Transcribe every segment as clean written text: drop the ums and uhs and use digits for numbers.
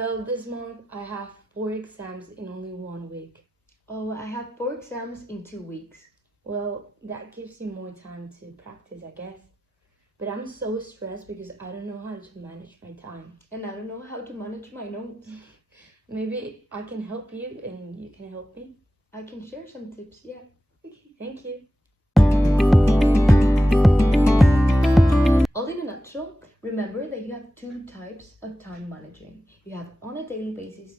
Well, this month I have 4 exams in only 1 week. Oh, I have 4 exams in 2 weeks. Well, that gives you more time to practice, I guess. But I'm so stressed because I don't know how to manage my time. And I don't know how to manage my notes. Maybe I can help you and you can help me. I can share some tips, yeah. Okay, thank you. All in a nutshell, remember that you have 2 types of time managing. You have on a daily basis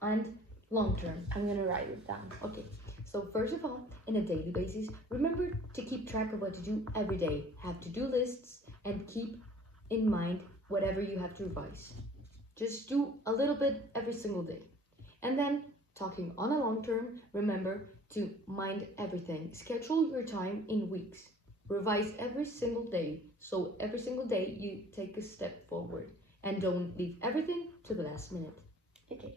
and long term. I'm gonna write it down. Okay, so first of all, in a daily basis, remember to keep track of what to do every day. Have to-do lists and keep in mind whatever you have to revise. Just do a little bit every single day. And then, talking on a long term, remember to mind everything. Schedule your time in weeks. Revise every single day. So every single day you take a step forward. And don't leave everything to the last minute. Okay.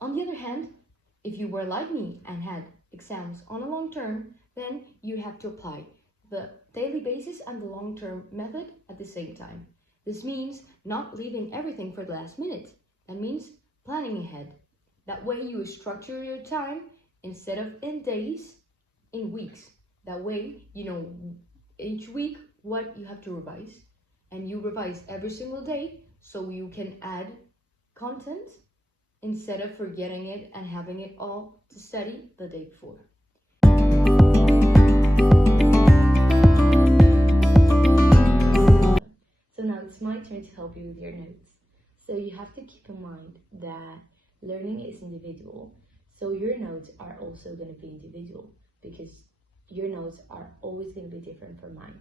On the other hand, if you were like me and had exams on a long term, then you have to apply the daily basis and the long term method at the same time. This means not leaving everything for the last minute. That means planning ahead. That way you structure your time instead of in days, in weeks. That way you know each week what you have to revise. And you revise every single day so you can add content instead of forgetting it and having it all to study the day before. So now it's my turn to help you with your notes. So you have to keep in mind that learning is individual. So your notes are also going to be individual because your notes are always going to be different from mine.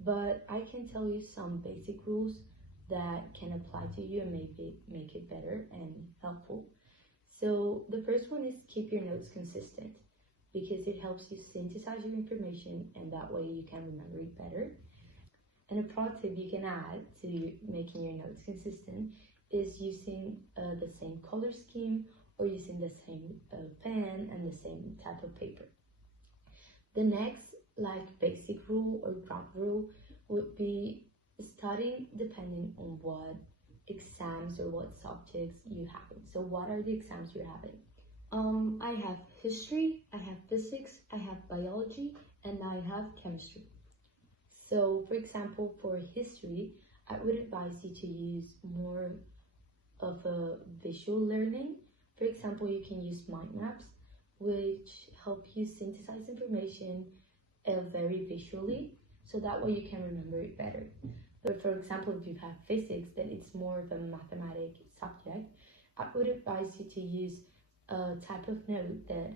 But I can tell you some basic rules that can apply to you and maybe make it better and helpful. So the first one is keep your notes consistent because it helps you synthesize your information and that way you can remember it better. And a pro tip you can add to making your notes consistent is using the same color scheme or using the same pen and the same type of paper. The next basic rule or ground rule would be studying depending on what exams or what subjects you have. So what are the exams you're having? I have history, I have physics, I have biology, and I have chemistry. So for example, for history, I would advise you to use more of a visual learning. For example, you can use mind maps, which help you synthesize information very visually, so that way you can remember it better. But for example, if you have physics, then it's more of a mathematic subject. I would advise you to use a type of note that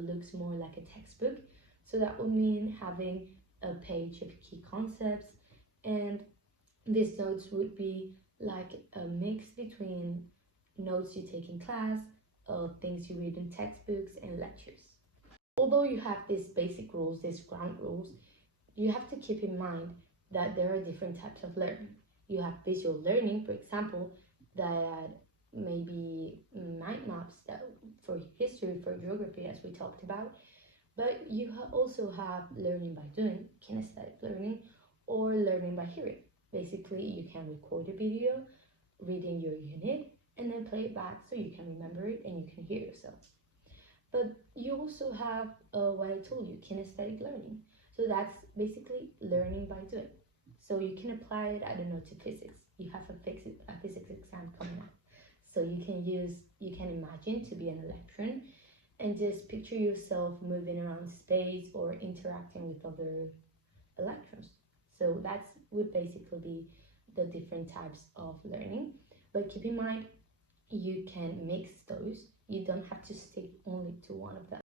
looks more like a textbook. So that would mean having a page of key concepts, and these notes would be like a mix between notes you take in class, things you read in textbooks and lectures. Although you have these basic rules, these ground rules, you have to keep in mind that there are different types of learning. You have visual learning, for example, that maybe mind maps that for history, for geography, as we talked about. But you also have learning by doing, kinesthetic learning, or learning by hearing. Basically, you can record a video, reading your unit, and then play it back so you can remember it and you can hear yourself. But you also have what I told you, kinesthetic learning. So that's basically learning by doing. So you can apply it, I don't know, to physics. You have a physics exam coming up. So you can imagine to be an electron and just picture yourself moving around space or interacting with other electrons. So that would basically be the different types of learning. But keep in mind, you can mix those. You don't have to stick only to one of them.